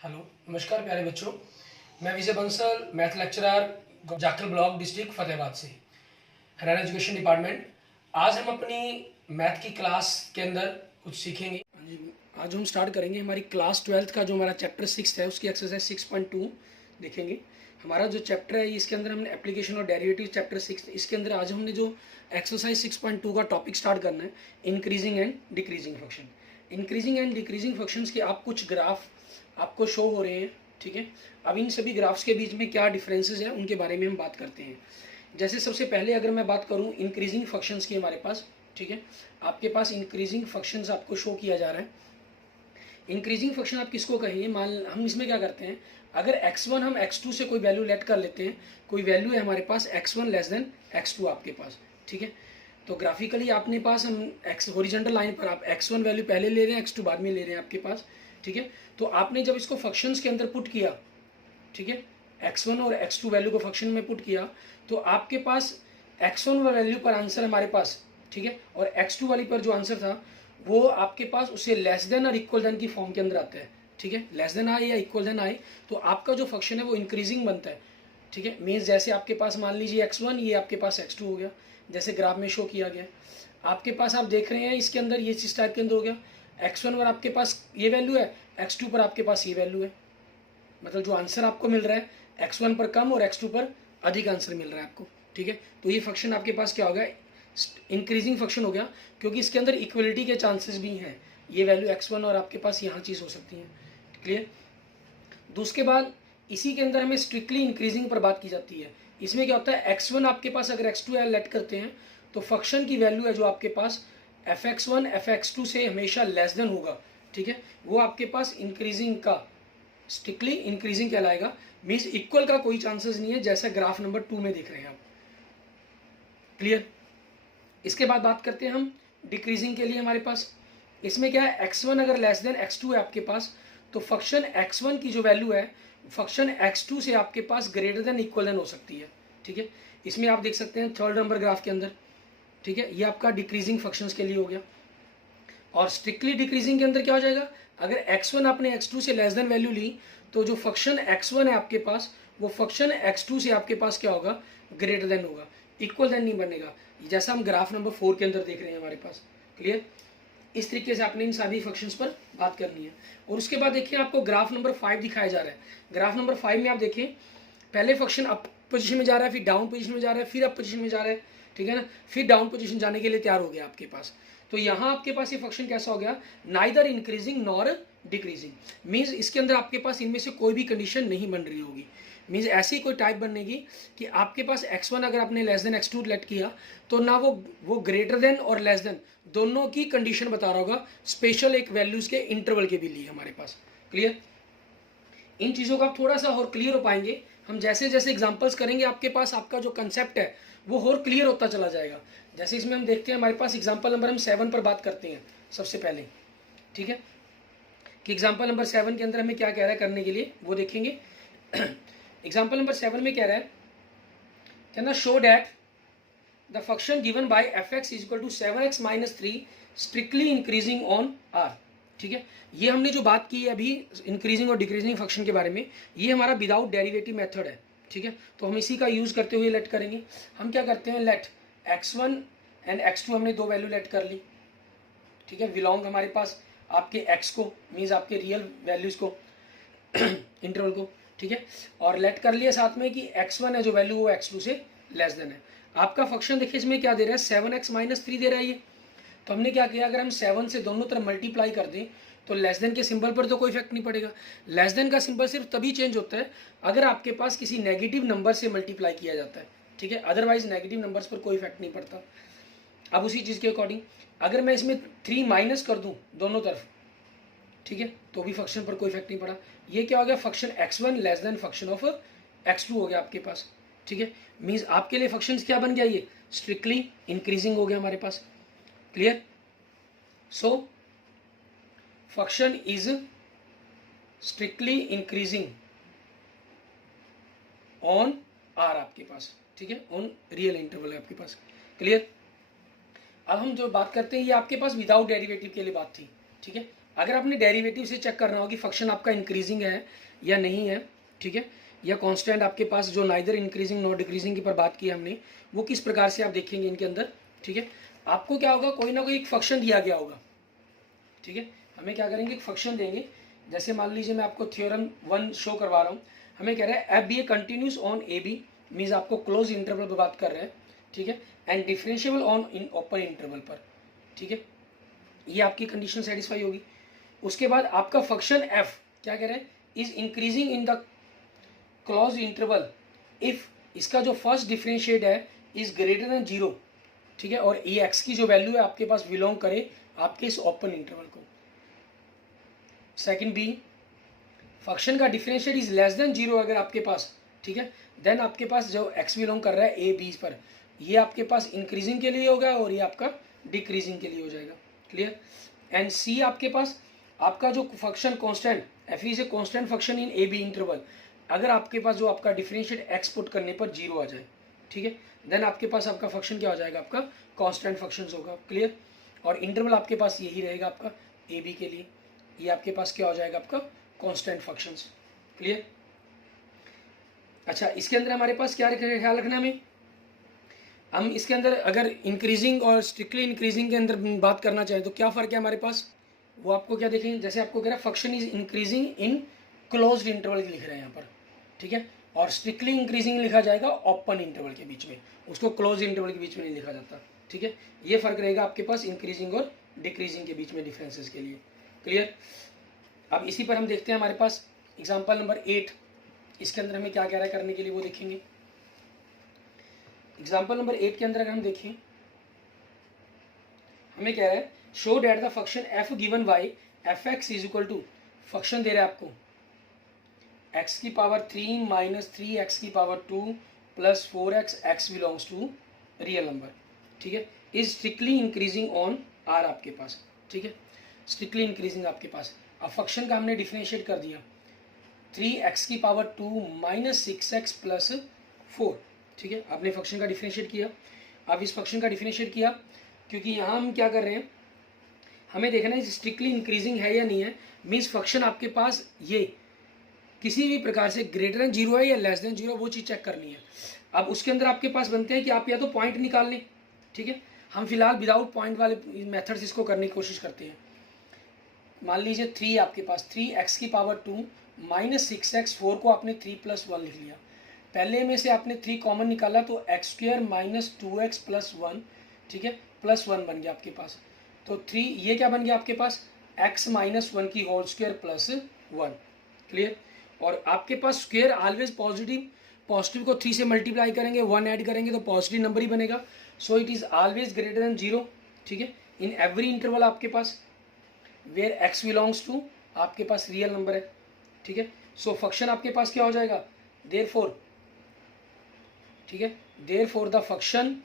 Hello, नमस्कार प्यारे बच्चों। मैं Vijay Bansal, math lecturer, Jakhal block, district Fatehabad से, हरियाणा एजुकेशन डिपार्टमेंट। आज हम अपनी मैथ की क्लास के अंदर कुछ सीखेंगे। आज हम स्टार्ट करेंगे हमारी क्लास 12th का जो हमारा चैप्टर 6 है उसकी एक्सरसाइज 6.2 देखेंगे। हमारा जो चैप्टर है इसके अंदर हमने एप्लीकेशन और डेरिवेटिव चैप्टर 6, इसके अंदर आज हमने जो एक्सरसाइज 6.2 का टॉपिक स्टार्ट करना है, increasing and decreasing function. Increasing and decreasing functions के आप कुछ ग्राफ आपको शो हो रहे हैं, ठीक है। अब इन सभी ग्राफ्स के बीच में क्या डिफरेंसेस हैं उनके बारे में हम बात करते हैं। जैसे सबसे पहले अगर मैं बात करूं इंक्रीजिंग फंक्शंस की हमारे पास, ठीक है, आपके पास इंक्रीजिंग फंक्शंस आपको शो किया जा रहा है। इंक्रीजिंग फंक्शन आप किसको कहेंगे, मान हम इसमें क्या करते हैं, अगर x1 हम x2 से कोई वैल्यू लेट कर लेते हैं, कोई वैल्यू है हमारे पास x1 लेस देन x2 आपके पास, ठीक है। तो ग्राफिकली आपने पास हम एक्स हॉरिजॉन्टल लाइन पर आप x1 वैल्यू पहले ले रहे हैं, x2 बाद में ले रहे हैं आपके पास, ठीक है। तो आपने जब इसको फंक्शंस के अंदर पुट किया, ठीक है, x1 और x2 वैल्यू को फंक्शन में पुट किया, तो आपके पास x1 वैल्यू पर आंसर हमारे पास, ठीक है, और x2 वाली पर जो आंसर था वो आपके पास उसे लेस देन और इक्वल देन की फॉर्म के अंदर आता है, ठीक है। लेस देन आए या इक्वल देन आए तो आपका जो फंक्शन है वो इंक्रीजिंग बनता है, ठीक है। मीन्स जैसे आपके पास मान लीजिए x1, ये आपके पास x2 हो गया, जैसे ग्राफ में शो किया गया। आपके पास आप देख रहे हैं इसके अंदर ये इस टाइप के अंदर हो गया, x1 पर आपके पास ये वैल्यू है, x2 पर आपके पास ये वैल्यू है। मतलब जो आंसर आपको मिल रहा है x1 पर कम और x2 पर अधिक आंसर मिल रहा है आपको, ठीक है। तो ये फंक्शन आपके पास क्या हो गया, इंक्रीजिंग फंक्शन हो गया, क्योंकि इसके अंदर इक्वलिटी के चांसेस भी हैं। ये वैल्यू x1 और आपके पास यहाँ चीज़ हो सकती है, क्लियर। दूसरे बाद इसी के अंदर हमें स्ट्रिक्टली इंक्रीजिंग पर बात की जाती है। इसमें क्या होता है, x1 आपके पास अगर x2 लेट करते हैं तो फंक्शन की वैल्यू है जो आपके पास fx1 fx2 से हमेशा लेस देन होगा, ठीक है। वो आपके पास इंक्रीजिंग का स्ट्रिक्टली इंक्रीजिंग कहलाएगा। मीन्स इक्वल का कोई चांसेस नहीं है, जैसा ग्राफ नंबर 2 में देख रहे हैं आप, क्लियर। इसके बाद बात करते हैं हम डिक्रीजिंग के लिए। हमारे पास इसमें क्या है, x1 अगर लेस देन x2 है आपके पास, तो फंक्शन x1 की जो वैल्यू है फंक्शन x2 से आपके पास ग्रेटर देन इक्वल देन हो सकती है, ठीक है। इसमें आप देख सकते हैं थर्ड नंबर ग्राफ के अंदर, ठीक है, ये आपका डिक्रीजिंग फंक्शंस के लिए हो गया। और स्ट्रिक्टली डिक्रीजिंग के अंदर क्या हो जाएगा, अगर x1 आपने x2 से लेस देन वैल्यू ली तो जो फंक्शन x1 है आपके पास वो फंक्शन x2 से आपके पास क्या होगा, ग्रेटर देन होगा, इक्वल देन नहीं बनेगा, जैसा हम ग्राफ नंबर 4 के अंदर देख रहे हैं हमारे पास, क्लियर। इस तरीके से आपने इन सभी फंक्शंस पर बात करनी है। और उसके बाद देखिए आपको ग्राफ नंबर 5 दिखाया जा रहा है। ग्राफ नंबर 5 में आप देखें पहले फंक्शन अप पोजीशन में जा रहा है, फिर डाउन पोजीशन में जा रहा है, फिर अप पोजीशन में जा रहा है, ठीक है ना, फिर डाउन पोजीशन जाने के लिए तैयार हो गया आपके पास। तो यहाँ आपके पास ये फंक्शन कैसा हो गया, neither increasing nor decreasing. Means इसके अंदर आपके पास इनमें से कोई भी कंडीशन नहीं बन रही होगी। मीन्स ऐसी कोई टाइप बनेगी कि आपके पास x1 अगर आपने लेस देन x2 लेट किया तो ना वो ग्रेटर देन और लेस देन दोनों की कंडीशन बता रहा होगा, स्पेशल एक वैल्यूज के इंटरवल के भी लिए हमारे पास, क्लियर। इन चीज़ों का आप थोड़ा सा और क्लियर हो पाएंगे हम जैसे जैसे एग्जांपल्स करेंगे, आपके पास आपका जो कंसेप्ट है वो और क्लियर होता चला जाएगा। जैसे इसमें हम देखते हैं हमारे पास एग्जांपल नंबर हम 7 पर बात करते हैं सबसे पहले, ठीक है, कि एग्जांपल नंबर 7 के अंदर हमें क्या कह रहा है करने के लिए वो देखेंगे। एग्जांपल नंबर 7 में कह रहा है, कहना show that the function given by fx is equal to 7x minus 3 strictly increasing on r, ठीक है। ये हमने जो बात की है अभी इंक्रीजिंग और डिक्रीजिंग फंक्शन के बारे में, ये हमारा विदाउट डेरिवेटिव मेथड है, ठीक है। तो हम इसी का यूज करते हुए लेट करेंगे। हम क्या करते हैं, लेट x1 एंड x2 हमने दो वैल्यू लेट कर ली, ठीक है, बिलोंग हमारे पास आपके x को, मीन्स आपके रियल वैल्यूज को इंटरवल को, ठीक है। और लेट कर लिया साथ में कि x1 है जो वैल्यू वो x2 से लेस देन है। आपका फंक्शन देखिए इसमें क्या दे रहा है, 7x माइनस 3 दे रहा है ये। तो हमने क्या किया, अगर हम 7 से दोनों तरफ मल्टीप्लाई कर दें तो लेस देन के सिंबल पर तो कोई इफेक्ट नहीं पड़ेगा। लेस देन का सिंबल सिर्फ तभी चेंज होता है अगर आपके पास किसी नेगेटिव नंबर से मल्टीप्लाई किया जाता है, ठीक है, अदरवाइज नेगेटिव नंबर्स पर कोई इफेक्ट नहीं पड़ता। अब उसी चीज़ के अकॉर्डिंग अगर मैं इसमें 3 माइनस कर दूं दोनों तरफ, ठीक है, तो भी फंक्शन पर कोई इफेक्ट नहीं पड़ा। ये क्या हो गया, function x1 less than function of x2 हो गया आपके पास, ठीक है। मीन्स आपके लिए फंक्शन क्या बन गया, ये स्ट्रिक्टली इंक्रीजिंग हो गया हमारे पास, clear. So function is strictly increasing on R आपके पास, ठीक है, ऑन रियल इंटरवल है आपके पास, क्लियर। अब हम जो बात करते हैं ये आपके पास विदाउट डेरिवेटिव के लिए बात थी, ठीक है। अगर आपने डेरिवेटिव से चेक करना हो कि फंक्शन आपका इंक्रीजिंग है या नहीं है, ठीक है, या कांस्टेंट आपके पास जो नाइदर इंक्रीजिंग नॉट डिक्रीजिंग की पर बात की हमने, वो किस प्रकार से आप देखेंगे इनके अंदर, ठीक है। आपको क्या होगा, कोई ना कोई एक फंक्शन दिया गया होगा, ठीक है। हमें क्या करेंगे, एक फंक्शन देंगे। जैसे मान लीजिए मैं आपको थ्योरम 1 शो करवा रहा हूँ। हमें कह रहा है f be a continuous on a b, means आपको क्लोज इंटरवल पर बात कर रहे हैं, ठीक है, and differentiable on in open interval पर, ठीक है। ये आपकी कंडीशन सेटिस्फाई होगी। उसके बाद आपका फंक्शन एफ क्या कह रहे हैं, is increasing in the close interval if इसका जो फर्स्ट डिफरेंशिएट है इज ग्रेटर देन 0, ठीक है, और ये एक्स की जो वैल्यू है आपके पास बिलोंग करे आपके इस ओपन इंटरवल को। सेकंड बी, फंक्शन का डिफरेंशिएट इज लेस देन 0 अगर आपके पास, ठीक है, देन आपके पास जो एक्स बिलोंग कर रहा है ए बी पर, ये आपके पास इंक्रीजिंग के लिए होगा और ये आपका डिक्रीजिंग के लिए हो जाएगा। क्लियर। एंड सी आपके पास आपका जो function constant f is a constant function in a b interval, अगर आपके पास जो आपका डिफरेंशिएट एक्स पुट करने पर 0 आ जाए, ठीक है, देन आपके पास आपका फंक्शन क्या हो जाएगा, आपका कांस्टेंट फंक्शन होगा। क्लियर। और इंटरवल आपके पास यही रहेगा आपका ए बी के लिए, ये आपके पास क्या हो जाएगा, आपका कांस्टेंट फंक्शंस। क्लियर। अच्छा, इसके अंदर हमारे पास क्या ख्याल रखना हमें, हम इसके अंदर अगर इंक्रीजिंग और स्ट्रिक्टली इंक्रीजिंग के अंदर बात करना चाहें तो क्या फ़र्क है हमारे पास, वो आपको क्या देखेंगे। जैसे आपको कह रहा है function is increasing in closed interval लिख रहे हैं यहाँ पर, ठीक है, और स्ट्रिक्टली इंक्रीजिंग लिखा जाएगा ओपन इंटरवल के बीच में, उसको क्लोज इंटरवल के बीच में नहीं लिखा जाता, ठीक है। ये फ़र्क रहेगा आपके पास इंक्रीजिंग और डिक्रीजिंग के बीच में डिफरेंसेस के लिए। क्लियर। अब इसी पर हम देखते हैं हमारे पास एग्जाम्पल नंबर 8, इसके अंदर हमें क्या कह रहा है करने के लिए वो देखेंगे। एग्जाम्पल नंबर 8 के अंदर अगर हम देखें, हमें कह रहा है show that the function f given by f x is equal to, function दे रहा है आपको एक्स की पावर 3 माइनस 3 एक्स की power 2 plus 4x, x belongs to real number, ठीक है, is strictly increasing on R आपके पास, ठीक है, स्ट्रिक्टली इंक्रीजिंग आपके पास। अब फंक्शन का हमने डिफरेंशिएट कर दिया 3x की पावर 2 माइनस 6x प्लस 4, ठीक है, आपने फंक्शन का डिफरेंशिएट किया। अब इस फंक्शन का डिफरेंशिएट किया क्योंकि यहाँ हम क्या कर रहे हैं, हमें देखना है स्ट्रिक्टली इंक्रीजिंग है या नहीं है, मीन्स फंक्शन आपके पास ये किसी भी प्रकार से ग्रेटर देन 0 है या लेस देन 0, वो चीज़ चेक करनी है। अब उसके अंदर आपके पास बनते हैं कि आप या तो पॉइंट निकाल लें, ठीक है, हम फिलहाल विदाउट पॉइंट वाले मेथड्स इसको करने की कोशिश करते हैं। मान लीजिए 3 आपके पास 3x की पावर 2 माइनस 6x, 4 को आपने 3 प्लस 1 लिख लिया, पहले में से आपने 3 कॉमन निकाला तो x square minus 2x plus 1, ठीक है, प्लस 1 बन गया आपके पास। तो 3 ये क्या बन गया आपके पास, x माइनस 1 की होल स्क्वायर प्लस 1। क्लियर। और आपके पास स्क्वायर ऑलवेज पॉजिटिव, पॉजिटिव को 3 से मल्टीप्लाई करेंगे, 1 ऐड करेंगे तो पॉजिटिव नंबर ही बनेगा। So it is always greater than 0, ठीक है, इन एवरी इंटरवल आपके पास वेयर एक्स बिलोंग्स टू आपके पास रियल नंबर है, ठीक है। सो फंक्शन आपके पास क्या हो जाएगा, देयरफॉर, ठीक है, therefore the function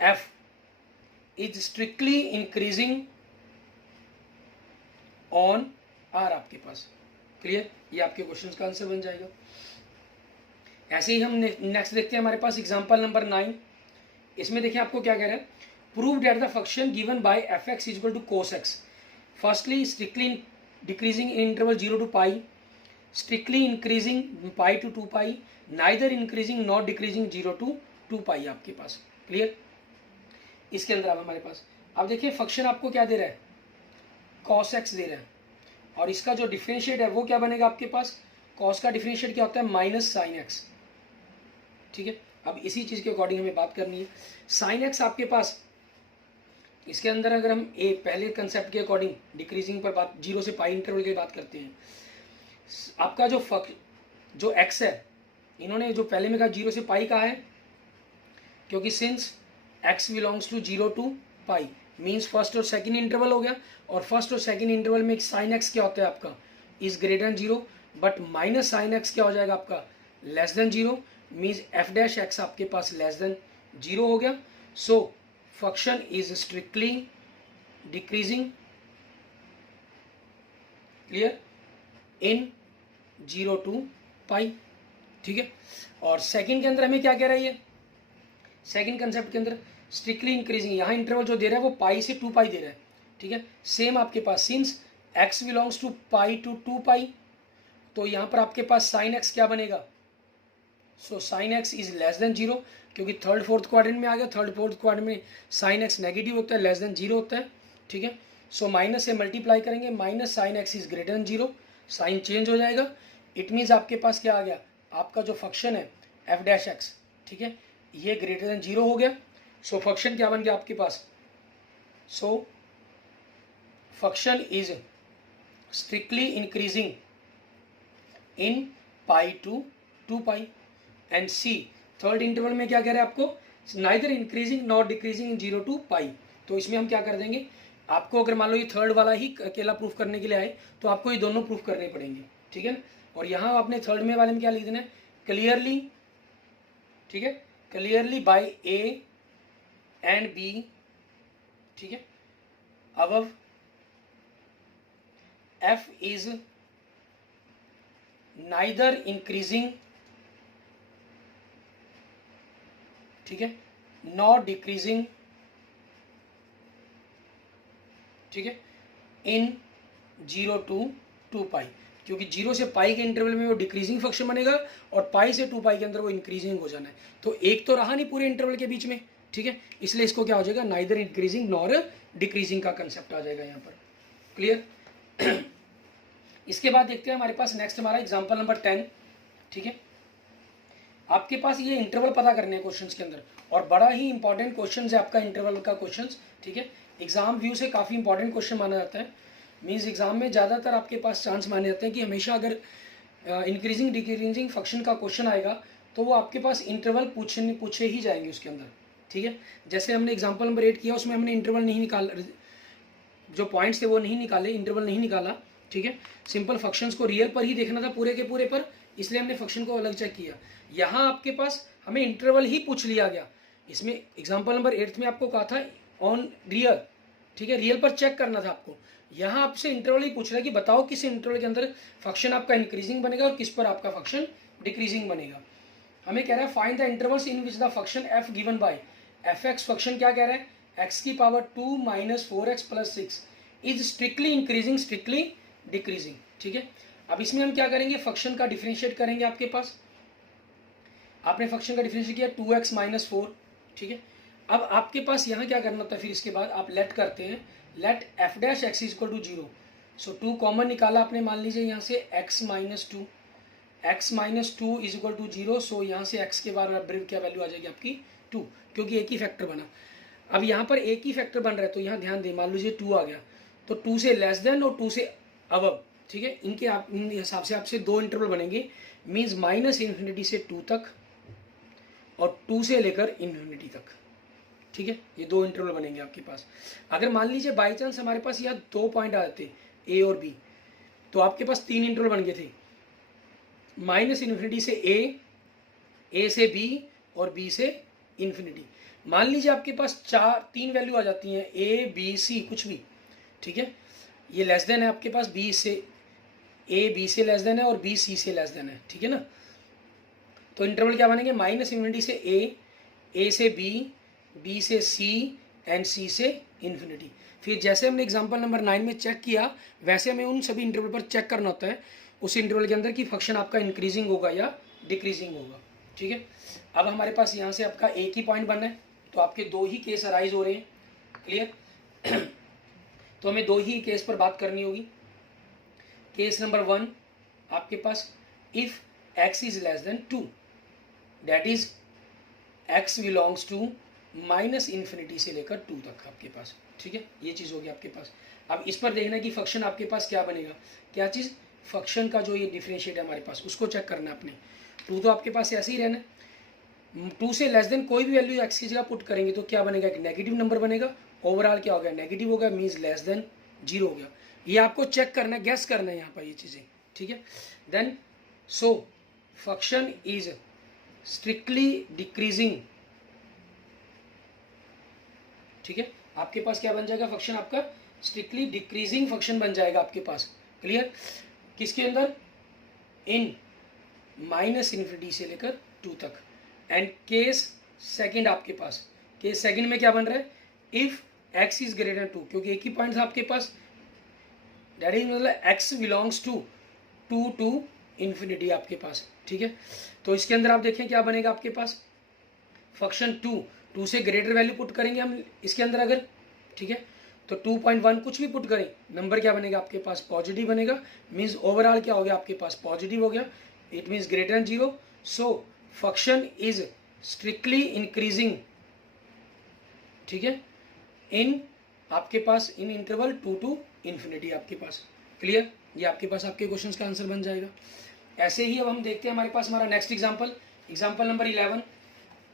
f is strictly increasing on R आपके पास। क्लियर। ये आपके क्वेश्चन का आंसर बन जाएगा। ऐसे ही हम नेक्स्ट देखते हैं हमारे पास एग्जांपल नंबर 9। इसमें देखिए आपको क्या कह रहा है, prove that the function given by f x is equal to cos x, firstly strictly decreasing in interval 0 to pi, strictly increasing pi to 2 pi, neither increasing not decreasing 0 to 2 pi आपके पास। Clear. इसके अंदर अब हमारे पास अब देखिए function आपको क्या दे रहा है, कॉस एक्स दे रहा है, और इसका जो डिफरेंशिएट है वो क्या बनेगा आपके पास, कॉस का डिफरेंशिएट क्या होता है, माइनस साइन एक्स, ठीक है। अब इसी चीज़ के अकॉर्डिंग हमें बात करनी है। साइन एक्स आपके पास इसके अंदर अगर हम पहले कंसेप्ट के अकॉर्डिंग डिक्रीजिंग पर बात 0 से पाई इंटरवल की बात करते हैं, आपका जो एक्स है, इन्होंने जो पहले में कहा 0 से पाई कहा है, क्योंकि since x belongs to 0 to pi means first और सेकंड इंटरवल हो गया, और फर्स्ट और सेकंड इंटरवल में साइन एक्स क्या होता है आपका, is greater than 0, but minus sine x क्या हो जाएगा आपका, less than 0, means f dash x आपके पास लेस देन 0 हो गया। So function is strictly decreasing, clear, in 0 to pi, ठीक है। और सेकंड के अंदर हमें क्या कह रहा है, ये सेकंड कंसेप्ट के अंदर स्ट्रिक्टली इंक्रीजिंग, यहाँ इंटरवल जो दे रहा है वो पाई से 2 पाई दे रहा है, ठीक है। सेम आपके पास since x belongs to pi to 2 pi, तो यहाँ पर आपके पास साइन x क्या बनेगा, so sine x is less than 0, क्योंकि थर्ड फोर्थ क्वाड्रेंट में आ गया। थर्ड फोर्थ क्वाड्रेंट में साइन x नेगेटिव होता है, लेस देन 0 होता है, ठीक है। सो माइनस से मल्टीप्लाई करेंगे, minus sine x is greater than 0, sign change हो जाएगा। इट मीन्स आपके पास क्या आ गया, आपका जो फंक्शन है एफ डैश एक्स, ठीक है, ये ग्रेटर देन 0 हो गया। सो फंक्शन क्या बन गया आपके पास, so function is strictly increasing in pi to 2 pi. And see third interval में क्या कह रहे हैं आपको, neither increasing not decreasing in 0 to pi. तो इसमें हम क्या कर देंगे, आपको अगर मान लो ये थर्ड वाला ही अकेला प्रूफ करने के लिए आए तो आपको ये दोनों प्रूफ करने पड़ेंगे, ठीक है ना। और यहाँ आपने थर्ड में वाले में क्या लिख देना है, क्लियरली, ठीक है, clearly by a and b, ठीक है, above f is neither increasing, ठीक है, नॉट डिक्रीजिंग, ठीक है, इन 0 टू 2 पाई, क्योंकि 0 से पाई के इंटरवल में वो डिक्रीजिंग फंक्शन बनेगा और पाई से 2 पाई के अंदर वो इंक्रीजिंग हो जाना है। तो एक तो रहा नहीं पूरे इंटरवल के बीच में, ठीक है, इसलिए इसको क्या हो जाएगा, नाइदर इंक्रीजिंग नॉर डिक्रीजिंग का कंसेप्ट आ जाएगा यहाँ पर। क्लियर। इसके बाद देखते हैं हमारे पास नेक्स्ट हमारा एग्जाम्पल नंबर 10, ठीक है। आपके पास ये इंटरवल पता करने हैं क्वेश्चंस के अंदर, और बड़ा ही इंपॉर्टेंट क्वेश्चन है आपका इंटरवल का क्वेश्चंस, ठीक है। एग्जाम व्यू से काफ़ी इंपॉर्टेंट क्वेश्चन माना जाता है, मीन्स एग्जाम में ज़्यादातर आपके पास चांस माने जाते हैं कि हमेशा अगर इंक्रीजिंग डिक्रीजिंग फंक्शन का क्वेश्चन आएगा तो वो आपके पास इंटरवल पूछे ही जाएंगे उसके अंदर, ठीक है। जैसे हमने एग्जाम्पल नंबर 8 किया, उसमें हमने इंटरवल नहीं निकाल, जो पॉइंट्स थे वो नहीं निकाले, इंटरवल नहीं निकाला, ठीक है। सिंपल फंक्शंस को रियल पर ही देखना था पूरे के पूरे पर, इसलिए हमने फंक्शन को अलग चेक किया। यहाँ आपके पास हमें इंटरवल ही पूछ लिया गया। इसमें एग्जाम्पल नंबर 8 में आपको कहा था ऑन रियल, ठीक है, रियल पर चेक करना था आपको। यहाँ आपसे इंटरवल ही पूछ रहा है कि बताओ किस इंटरवल के अंदर फंक्शन आपका इंक्रीजिंग बनेगा और किस पर आपका फंक्शन डिक्रीजिंग बनेगा। हमें कह रहा है find the intervals in which the function f given by f x. Function क्या कह रहा है, एक्स की power 2 minus 4x plus 6 is strictly increasing strictly decreasing, ठीक है। अब इसमें हम क्या करेंगे, फंक्शन का डिफरेंशिएट करेंगे। आपके पास आपने फंक्शन का डिफरेंशिएट किया 2x माइनस 4, ठीक है। अब आपके पास यहाँ क्या करना होता है, फिर इसके बाद आप लेट करते हैं, let f dash x is equal to 0। So 2 common निकाला आपने, मान लीजिए यहाँ से x minus 2, x minus 2 is equal to 0। So यहाँ से x के बार क्या वैल्यू आ जाएगी आपकी 2, क्योंकि एक ही फैक्टर बना। अब यहाँ पर एक ही फैक्टर बन रहा है तो यहाँ ध्यान दें, मान लीजिए 2 आ गया तो 2 से लेस देन और 2 से अबव, ठीक है, इनके इन हिसाब से आपसे 2 इंटरवल बनेंगे, मीन्स माइनस इन्फिनिटी से 2 तक और 2 से लेकर इन्फिनिटी तक, ठीक है। ये 2 इंटरवल बनेंगे आपके पास। अगर मान लीजिए बाई चांस हमारे पास यहाँ 2 पॉइंट आ जाते ए और बी, तो आपके पास 3 इंटरवल बन गए थे, माइनस इन्फिनिटी से ए से बी और बी से इन्फिनिटी। मान लीजिए आपके पास 3 वैल्यू आ जाती हैं, ए बी सी कुछ भी, ठीक है। ये लेस देन है आपके पास, बी से ए बी से लेस देन है और बी सी से लेस देन है, ठीक है ना। तो इंटरवल क्या बनेंगे, माइनस इन्फिनिटी से ए से बी से सी एंड सी से इन्फिनिटी। फिर जैसे हमने एग्जांपल नंबर 9 में चेक किया, वैसे हमें उन सभी इंटरवल पर चेक करना होता है उस इंटरवल के अंदर कि फंक्शन आपका इंक्रीजिंग होगा या डिक्रीजिंग होगा, ठीक है। अब हमारे पास यहाँ से आपका एक ही पॉइंट बनना है, तो आपके 2 ही केस अराइज हो रहे हैं। क्लियर। तो हमें 2 ही केस पर बात करनी होगी। केस नंबर 1 आपके पास, if x is less than 2, that is x belongs to minus infinity से लेकर 2 तक आपके पास, ठीक है। ये चीज़ होगी आपके पास। अब इस पर देखना कि फंक्शन आपके पास क्या बनेगा, क्या चीज़, फंक्शन का जो ये डिफरेंशिएट है हमारे पास उसको चेक करना है आपने। 2 तो आपके पास ऐसे ही रहना है, 2 से लेस देन कोई भी वैल्यू x की जगह पुट करेंगे तो क्या बनेगा, एक नेगेटिव नंबर बनेगा। ओवरऑल क्या हो गया, नेगेटिव हो गया, मीन्स लेस देन 0 हो गया। ये आपको चेक करना है, गैस करना है यहाँ पर ये चीज़ें, ठीक है। Then so function is strictly decreasing, ठीक है। आपके पास क्या बन जाएगा, फंक्शन आपका स्ट्रिक्टली डिक्रीजिंग फंक्शन बन जाएगा आपके पास। क्लियर। किसके अंदर, इन माइनस इन्फिनिटी से लेकर 2 तक। एंड केस सेकंड आपके पास, केस सेकंड में क्या बन रहा है, इफ x इज ग्रेटर 2, क्योंकि एक ही पॉइंट था आपके पास, दैट इज मतलब x belongs to 2 to infinity आपके पास, ठीक है। तो इसके अंदर आप देखें क्या बनेगा आपके पास, फंक्शन 2 से ग्रेटर वैल्यू पुट करेंगे हम इसके अंदर अगर, ठीक है, तो 2.1 कुछ भी पुट करें, नंबर क्या बनेगा आपके पास, पॉजिटिव बनेगा, मीन्स ओवरऑल क्या हो गया आपके पास, पॉजिटिव हो गया, it means greater than 0। So function is strictly increasing, ठीक है, इन आपके पास इन इंटरवल 2 टू इन्फिनिटी आपके पास। क्लियर, ये आपके पास आपके क्वेश्चंस का आंसर बन जाएगा। ऐसे ही अब हम देखते हैं हमारे पास हमारा next example, example number 11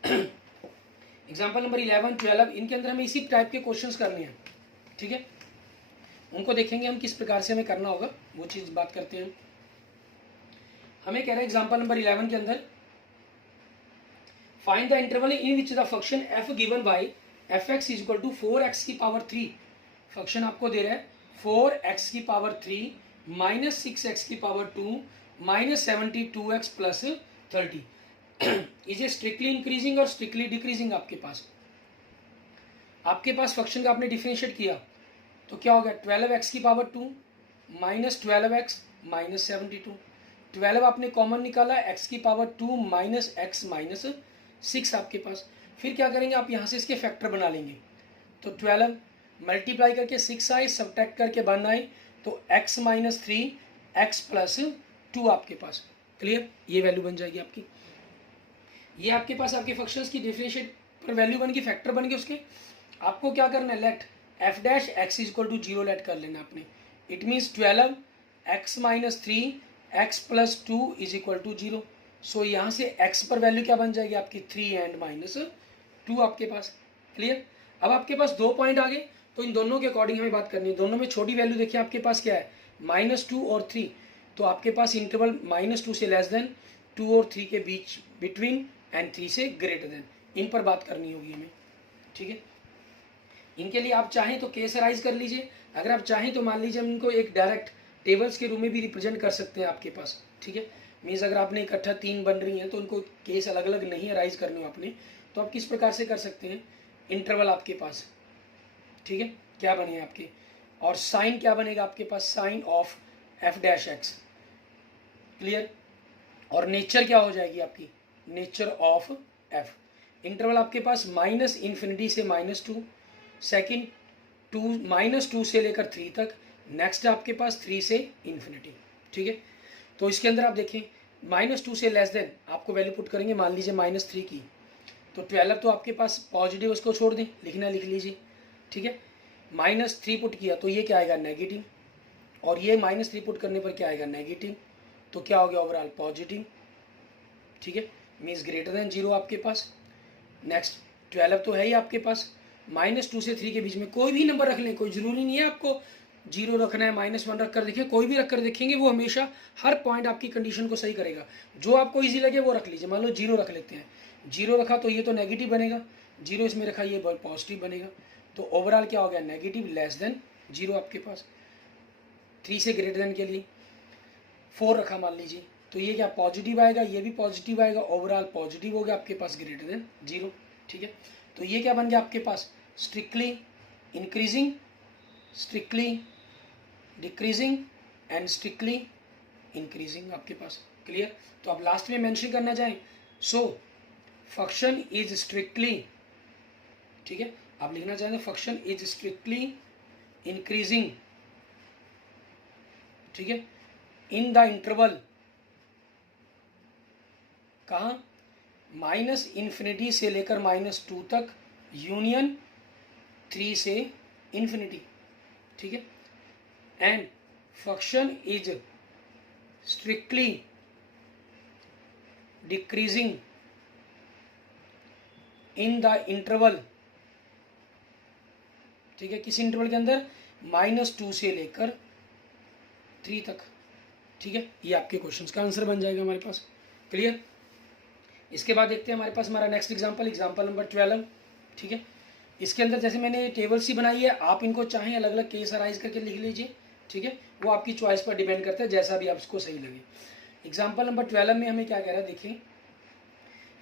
example number 11, 12, इनके अंदर हमें इसी टाइप के क्वेश्चंस करने हैं, ठीक है। उनको देखेंगे हम किस प्रकार से हमें करना होगा, वो चीज़ बात करते हैं। हमें कह रहा है एग्जांपल नंबर 11 के अंदर, find the interval in which the function f given by f x is equal to 4x की पावर 3। फंक्शन आपको दे रहा है 4x की पावर 3 माइनस 6x की power 2 minus 72x plus 30 is a strictly increasing और strictly decreasing. आपके पास function का आपने डिफरेंशिएट किया तो क्या हो गया, 12x की पावर 2 माइनस 12x माइनस 72, 12 आपने कॉमन निकाला, x की पावर 2 माइनस x माइनस 6 आपके पास। फिर क्या करेंगे आप यहाँ से इसके फैक्टर बना लेंगे, तो 12 मल्टीप्लाई करके 6 आए, सब्ट्रैक्ट करके 1 आए, तो x माइनस 3 x प्लस 2 आपके पास। क्लियर, ये वैल्यू बन जाएगी आपकी। ये आपके पास आपके फंक्शंस की डिफरेंशिएट पर वैल्यू बन गई, फैक्टर बन गए उसके। आपको क्या करना है, let f dash x is equal to 0 let कर लेना आपने। It means 12 x minus 3 x plus 2 is equal to 0। So यहाँ से एक्स पर वैल्यू क्या बन जाएगी आपकी, 3 एंड माइनस 2 आपके पास। क्लियर, अब आपके पास 2 पॉइंट आ गए, तो इन दोनों के अकॉर्डिंग हमें बात करनी है। दोनों में छोटी वैल्यू देखिए आपके पास क्या है, -2 और 3, तो आपके पास इंटरवल -2 से लेस देन, 2 और 3 के बीच, बिटवीन एंड 3 से ग्रेटर देन, इन पर बात करनी होगी हमें, ठीक है। इनके लिए आप चाहें तो केस अराइज कर लीजिए, अगर आप चाहें तो मान लीजिए हम इनको एक डायरेक्ट टेबल्स के रूम में भी रिप्रेजेंट कर सकते हैं आपके पास, ठीक है। मीन्स अगर आपने इकट्ठा 3 बन रही हैं तो उनको केस अलग अलग नहीं अराइज करने हो आपने, तो आप किस प्रकार से कर सकते हैं, इंटरवल आपके पास, ठीक है, क्या बने आपके, और साइन क्या बनेगा आपके पास, sign of f dash x. Clear, और नेचर क्या हो जाएगी आपकी, नेचर ऑफ एफ। इंटरवल आपके पास माइनस इन्फिनिटी से -2, सेकेंड -2 से लेकर 3 तक, नेक्स्ट आपके पास 3 से इन्फिनिटी, ठीक है। तो इसके अंदर आप देखें -2 से लेस देन आपको वैल्यू पुट करेंगे, मान लीजिए -3 की, तो 12 तो आपके पास पॉजिटिव, उसको छोड़ दें, लिखना लिख लीजिए, ठीक है। -3 पुट किया तो ये क्या आएगा, नेगेटिव, और ये -3 पुट करने पर क्या आएगा, नेगेटिव, तो क्या हो गया ओवरऑल पॉजिटिव, ठीक है, मीन्स ग्रेटर देन 0 आपके पास। नेक्स्ट 12 तो है ही आपके पास, -2 से 3 के बीच में कोई भी नंबर रख लें, कोई ज़रूरी नहीं है आपको 0 रखना है, -1 रख कर देखें, कोई भी रख कर देखेंगे, वो हमेशा हर पॉइंट आपकी कंडीशन को सही करेगा। जो आपको इजी लगे वो रख लीजिए, मान लो 0 रख लेते हैं, 0 रखा तो ये तो नेगेटिव बनेगा, 0 इसमें रखा ये पॉजिटिव बनेगा, तो ओवरऑल क्या हो गया, नेगेटिव लेस देन 0 आपके पास। 3 से ग्रेटर देन के लिए 4 रखा मान लीजिए, तो ये क्या पॉजिटिव आएगा, ये भी पॉजिटिव आएगा, ओवरऑल पॉजिटिव हो गया आपके पास, ग्रेटर देन 0, ठीक है। तो ये क्या बन गया आपके पास, strictly increasing, strictly decreasing and strictly increasing आपके पास। क्लियर, तो आप लास्ट में मेंशन करना चाहें, सो फंक्शन इज स्ट्रिक्टली, ठीक है, आप लिखना चाहें तो फंक्शन इज स्ट्रिक्टली इंक्रीजिंग, ठीक है, इन द इंटरवल, कहाँ, -इन्फिनिटी से लेकर -2 तक, यूनियन 3 से इन्फिनिटी, ठीक है, and function is strictly decreasing in the interval, ठीक है, किस इंटरवल के अंदर, -2 से लेकर 3 तक, ठीक है। ये आपके क्वेश्चंस का आंसर बन जाएगा हमारे पास। क्लियर, इसके बाद देखते हैं हमारे पास हमारा नेक्स्ट एग्जांपल, एग्जांपल नंबर 12, ठीक है। इसके अंदर जैसे मैंने टेबल सी बनाई है, आप इनको चाहें अलग अलग केस अराइज करके लिख लीजिए, ठीक है, वो आपकी चॉइस पर डिपेंड करता है, जैसा भी आपको सही लगे। एग्जांपल नंबर 12 में हमें क्या कह रहा है, देखिए,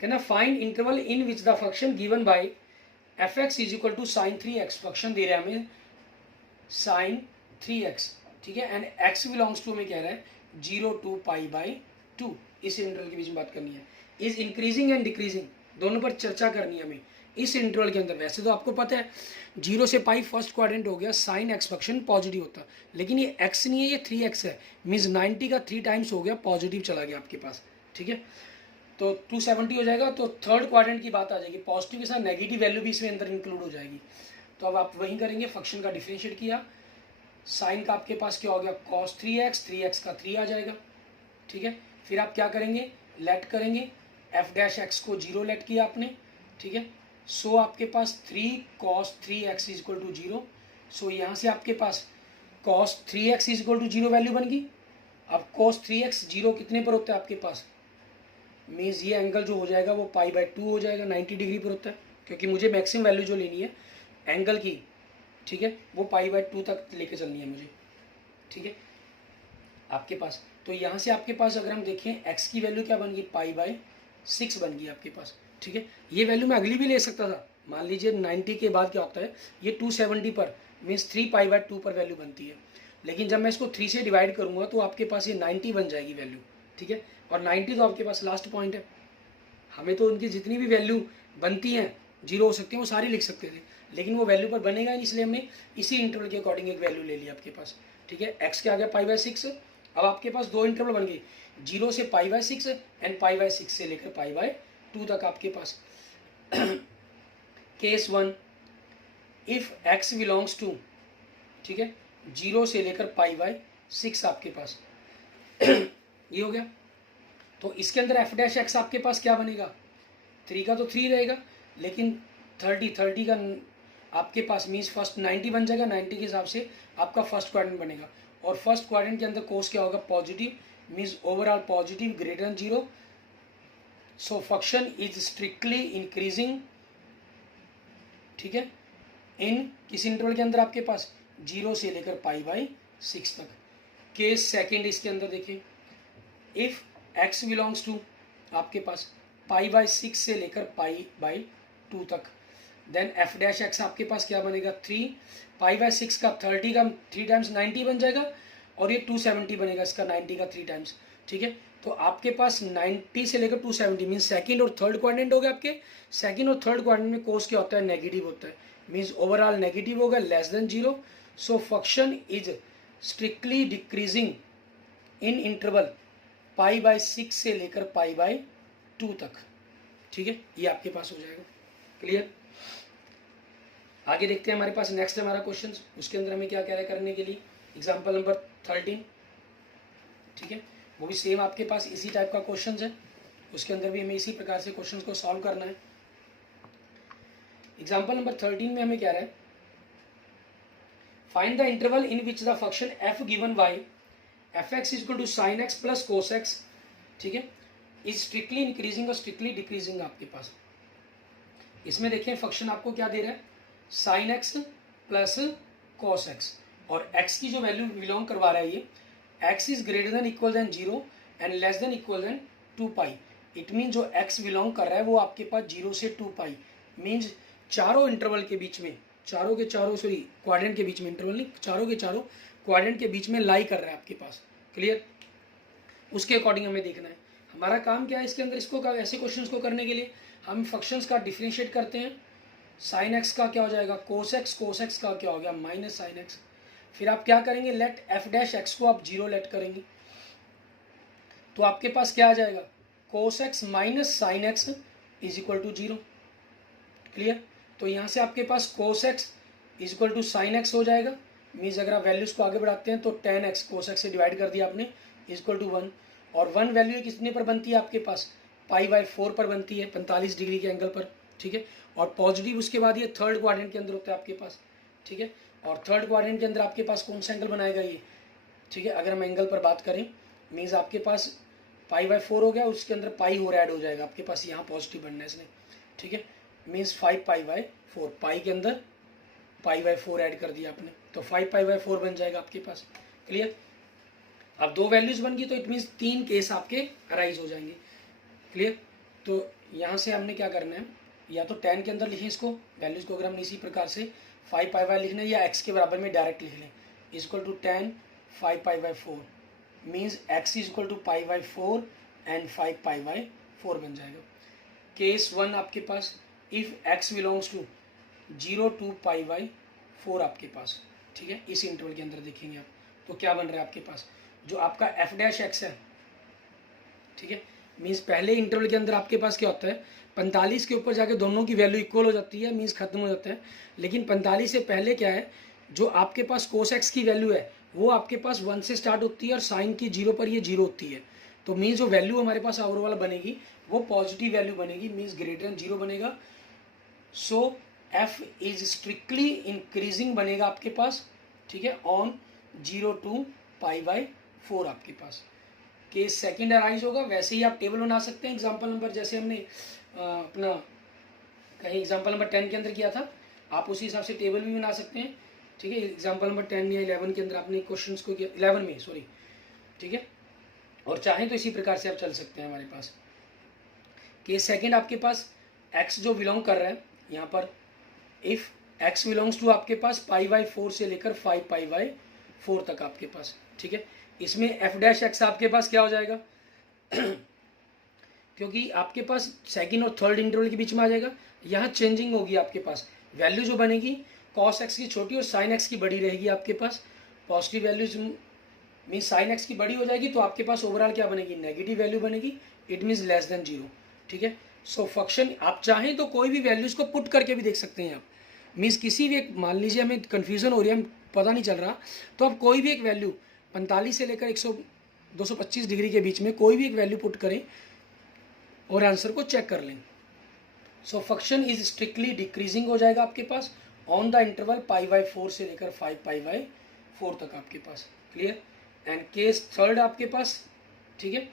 कहना find interval in which the function given by f x is equal to sine 3x, function दे रहा है हमें साइन 3x, ठीक है, एंड x बिलोंग्स टू हमें कह रहा है 0 to π/2, इस इंटरवल के बीच में बात करनी है। इज इंक्रीजिंग एंड डिक्रीजिंग, दोनों पर चर्चा करनी है हमें इस इंटरवल के अंदर। वैसे तो आपको पता है 0 से पाई फर्स्ट क्वाड्रेंट हो गया, साइन एक्स फंक्शन पॉजिटिव होता, लेकिन ये x नहीं है, ये 3x है, मीन्स 90 का 3 टाइम्स हो गया, पॉजिटिव चला गया आपके पास, ठीक है। तो 270 हो जाएगा, तो थर्ड क्वाड्रेंट की बात आ जाएगी, पॉजिटिव के साथ नेगेटिव वैल्यू भी इसमें अंदर इंक्लूड हो जाएगी। तो अब आप वही करेंगे, फंक्शन का डिफरेंशिएट किया, साइन का आपके पास क्या हो गया cos 3x, 3x का 3 आ जाएगा, ठीक है। फिर आप क्या करेंगे, लेट करेंगे, एफ डैश एक्स को 0 लेट किया आपने, ठीक है। सो आपके पास 3 cos 3x is equal to 0। So यहाँ से आपके पास cos 3x is equal to 0 value बन गई। अब cos 3x 0 कितने पर होता है आपके पास, मीन्स ये एंगल जो हो जाएगा वो π/2 हो जाएगा, 90 डिग्री पर होता है, क्योंकि मुझे मैक्सिमम वैल्यू जो लेनी है एंगल की, ठीक है, वो π/2 तक लेके चलनी है मुझे, ठीक है आपके पास। तो यहाँ से आपके पास अगर हम देखें x की वैल्यू क्या बन गई, π/6 बन गई आपके पास, ठीक है। ये वैल्यू मैं अगली भी ले सकता था, मान लीजिए 90 के बाद क्या होता है, ये 270 पर मीन्स 3 π/2 पर वैल्यू बनती है, लेकिन जब मैं इसको 3 से डिवाइड करूँगा तो आपके पास ये 90 बन जाएगी वैल्यू, ठीक है। और 90 तो आपके पास लास्ट पॉइंट है, हमें तो उनकी जितनी भी वैल्यू बनती हैं 0 हो सकती हैं वो सारी लिख सकते थे, लेकिन वो वैल्यू पर बनेगा नहीं, इसलिए हमने इसी इंटरवल के अकॉर्डिंग एक वैल्यू ले ली आपके पास, ठीक है। एक्स क्या आ गया π/6। अब आपके पास दो इंटरवल बन गए, 0 से π/6 एंड π/6 से लेकर π/2 तक आपके पास। Case 1, if x belongs to, ठीक है, 0 से लेकर π/6 आपके पास ये हो गया। तो इसके अंदर एफ डैश एक्स आपके पास क्या बनेगा, 3 का तो 3 रहेगा, लेकिन 30 का आपके पास मीन्स फर्स्ट 90 बन जाएगा, 90 के हिसाब से आपका फर्स्ट क्वाड्रेंट बनेगा, और फर्स्ट क्वाड्रेंट के अंदर कोस क्या होगा, positive, means overall positive greater than 0। So function is strictly increasing, ठीक है, इन किस इंटरवल के अंदर आपके पास 0 से लेकर π/6 तक। केस सेकेंड इसके अंदर देखिए, इफ x बिलोंग्स टू आपके पास π/6 से लेकर π/2 तक, देन एफ डैश एक्स आपके पास क्या बनेगा, 3 π/6 का 30 का 3 टाइम्स 90 बन जाएगा, और ये 270 बनेगा इसका 90 का 3 टाइम्स, ठीक है। तो आपके पास 90 से लेकर 270 मीन्स सेकंड और थर्ड क्वाड्रेंट हो गया आपके। सेकंड और थर्ड क्वाड्रेंट में कोस क्या होता है, नेगेटिव होता है, मीन्स ओवरऑल नेगेटिव होगा, less than 0। So function is strictly decreasing in interval π/6 से लेकर π/2 तक, ठीक है, ये आपके पास हो जाएगा। क्लियर। आगे देखते हैं, हमारे पास नेक्स्ट है हमारा क्वेश्चन, उसके अंदर हमें क्या कह रहा है करने के लिए, एग्जाम्पल नंबर 13, ठीक है, वो भी सेम आपके पास इसी टाइप का क्वेश्चन है, उसके अंदर भी हमें इसी प्रकार से क्वेश्चन को सॉल्व करना है। एग्जाम्पल नंबर 13 में हमें क्या रहा है, find the interval in which the function f given by f x is equal to sine x plus cos x, ठीक है, इज स्ट्रिक्टली इंक्रीजिंग और स्ट्रिक्टली डिक्रीजिंग आपके पास। इसमें देखिए फंक्शन आपको क्या दे रहा है, sign x plus cos x, और x की जो वैल्यू बिलोंग करवा रहा है ये x is greater than equal than 0 and less than equal than 2π। It mean जो x बिलोंग कर रहा है वो आपके पास 0 से 2π, मीन्स चारों इंटरवल के बीच में, चारों के चारों सॉरी क्वाड्रेंट के बीच में, इंटरवल नहीं, चारों के चारों क्वाड्रेंट के बीच में लाई कर रहा है आपके पास। क्लियर। उसके अकॉर्डिंग हमें देखना है हमारा काम क्या है इसके अंदर। इसको ऐसे क्वेश्चंस को करने के लिए हम फंक्शंस का डिफरेंशिएट करते हैं। साइन एक्स का क्या हो जाएगा, कोस एक्स का क्या हो गया माइनस साइन एक्स। फिर आप क्या करेंगे, लेट एफ डैश एक्स को आप 0 लेट करेंगे, तो आपके पास क्या आ जाएगा, cos x minus sine x is equal to 0। Clear. तो यहाँ से आपके पास cos x is equal to sine x हो जाएगा, मीन्स अगर आप वैल्यूज को आगे बढ़ाते हैं तो tan x कोस एक्स से डिवाइड कर दिया आपने, इज इक्वल टू 1, और 1 वैल्यू कितने पर बनती है आपके पास, π/4 पर बनती है, 45 डिग्री के एंगल पर, ठीक है। और पॉजिटिव उसके बाद ये थर्ड क्वाड्रेंट के अंदर होता है आपके पास, ठीक है। और थर्ड क्वाड्रेंट के अंदर आपके पास कौन सा एंगल बनाएगा ये, ठीक है। अगर हम एंगल पर बात करें मीन्स आपके पास π/4 हो गया, उसके अंदर पाई और ऐड हो जाएगा आपके पास, यहाँ पॉजिटिव बनना है इसने, ठीक है, मीन्स 5π/4, पाई के अंदर π/4 ऐड कर दिया आपने, तो 5π/4 बन जाएगा आपके पास। क्लियर। अब दो वैल्यूज बन गई तो इट मीन्स 3 केस आपके अराइज हो जाएंगे। क्लियर। तो यहाँ से हमने क्या करना है, या तो 10 के अंदर लिखें इसको वैल्यूज़ को, अगर हमने इसी प्रकार से 5 पाई बाई लिखना है या x के बराबर में डायरेक्ट लिख लें, is equal to 10 5 pi by 4 means x is equal to pi by 4 and 5 pi by 4 बन जाएगा। केस 1 आपके पास if x belongs to 0 to pi by 4 आपके पास, ठीक है, इस इंटरवल के अंदर देखेंगे आप तो क्या बन रहा है आपके पास, जो आपका f डैश x है, ठीक है, मीन्स पहले इंटरवल के अंदर आपके पास क्या होता है 45 के ऊपर जाके दोनों की वैल्यू इक्वल हो जाती है, मीन्स खत्म हो जाता है। लेकिन 45 से पहले क्या है, जो आपके पास कोस एक्स की वैल्यू है वो आपके पास 1 से स्टार्ट होती है और साइन की 0 पर ये 0 होती है। तो मीन्स जो वैल्यू हमारे पास ओवरऑल बनेगी वो पॉजिटिव वैल्यू बनेगी, मीन्स ग्रेटर देन 0 बनेगा। सो एफ इज स्ट्रिक्टली इंक्रीजिंग बनेगा आपके पास, ठीक है, ऑन 0 टू पाई बाई 4 आपके पास। केस सेकंड अराइज होगा, वैसे ही आप टेबल बना सकते हैं एग्जांपल नंबर, जैसे हमने अपना कहीं एग्जांपल नंबर 10 के अंदर किया था, आप उसी हिसाब से टेबल भी बना सकते हैं, ठीक है। एग्जांपल नंबर 10 या 11 के अंदर आपने क्वेश्चंस को किया, 11 में सॉरी, ठीक है, और चाहें तो इसी प्रकार से आप चल सकते हैं हमारे पास। केस सेकंड आपके पास x जो बिलोंग कर रहा है यहाँ पर, इफ़ x बिलोंग्स टू आपके पास पाई बाई 4 से लेकर 5 पाई बाई 4 तक आपके पास, ठीक है, इसमें f डैश x आपके पास क्या हो जाएगा क्योंकि आपके पास सेकंड और थर्ड इंटरवल के बीच में आ जाएगा, यहाँ चेंजिंग होगी आपके पास, वैल्यू जो बनेगी cos x की छोटी और sin x की बड़ी रहेगी आपके पास। Positive values means sin x की बड़ी हो जाएगी तो आपके पास ओवरऑल क्या बनेगी, नेगेटिव वैल्यू बनेगी, इट मीन्स लेस देन 0, ठीक है। सो फंक्शन आप चाहें तो कोई भी वैल्यूज़ को पुट करके भी देख सकते हैं आप, मीन्स किसी भी एक, मान लीजिए हमें कन्फ्यूज़न हो रही है, हम पता नहीं चल रहा, तो आप कोई भी एक वैल्यू 45 से लेकर 225 डिग्री के बीच में कोई भी एक वैल्यू पुट करें और आंसर को चेक कर लें। सो फंक्शन इज स्ट्रिक्टली डिक्रीजिंग हो जाएगा आपके पास on the interval pi by 4 से लेकर 5 पाई बाई 4 तक आपके पास, क्लियर। एंड केस थर्ड आपके पास, ठीक है,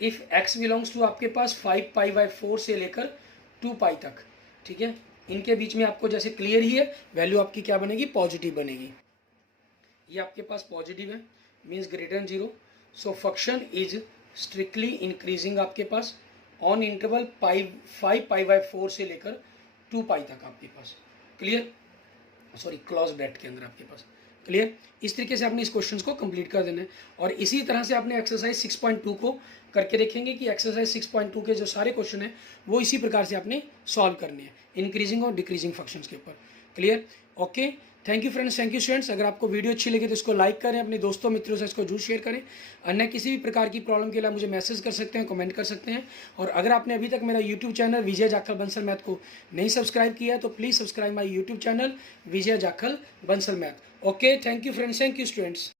इफ़ x बिलोंग्स टू आपके पास 5 पाई बाई 4 से लेकर 2 पाई तक, ठीक है, इनके बीच में आपको जैसे क्लियर ही है, वैल्यू आपकी क्या बनेगी, पॉजिटिव बनेगी, ये आपके पास पॉजिटिव है, means greater than 0। So function is strictly increasing आपके पास ऑन इंटरवल 5 पाई बाई 4 से लेकर 2 पाई तक आपके पास, क्लियर, सॉरी क्लॉज ब्रैकेट के अंदर आपके पास, क्लियर। इस तरीके से आपने इस क्वेश्चन को कंप्लीट कर देना है और इसी तरह से आपने एक्सरसाइज 6.2 को करके देखेंगे कि एक्सरसाइज 6.2 के जो सारे क्वेश्चन हैं वो इसी प्रकार से आपने सॉल्व करने हैं इंक्रीजिंग और डिक्रीजिंग फंक्शंस के ऊपर, clear. Okay, thank you friends, thank you students. अगर आपको वीडियो अच्छी लगी तो इसको लाइक करें, अपने दोस्तों मित्रों से इसको जरूर शेयर करें। अन्य किसी भी प्रकार की प्रॉब्लम के लिए मुझे मैसेज कर सकते हैं, कमेंट कर सकते हैं। और अगर आपने अभी तक मेरा यूट्यूब चैनल विजय जाखल बंसल मैथ को नहीं सब्सक्राइब किया तो please subscribe my YouTube channel Vijay Jakhal Bansal math. Okay, thank you friends, thank you students.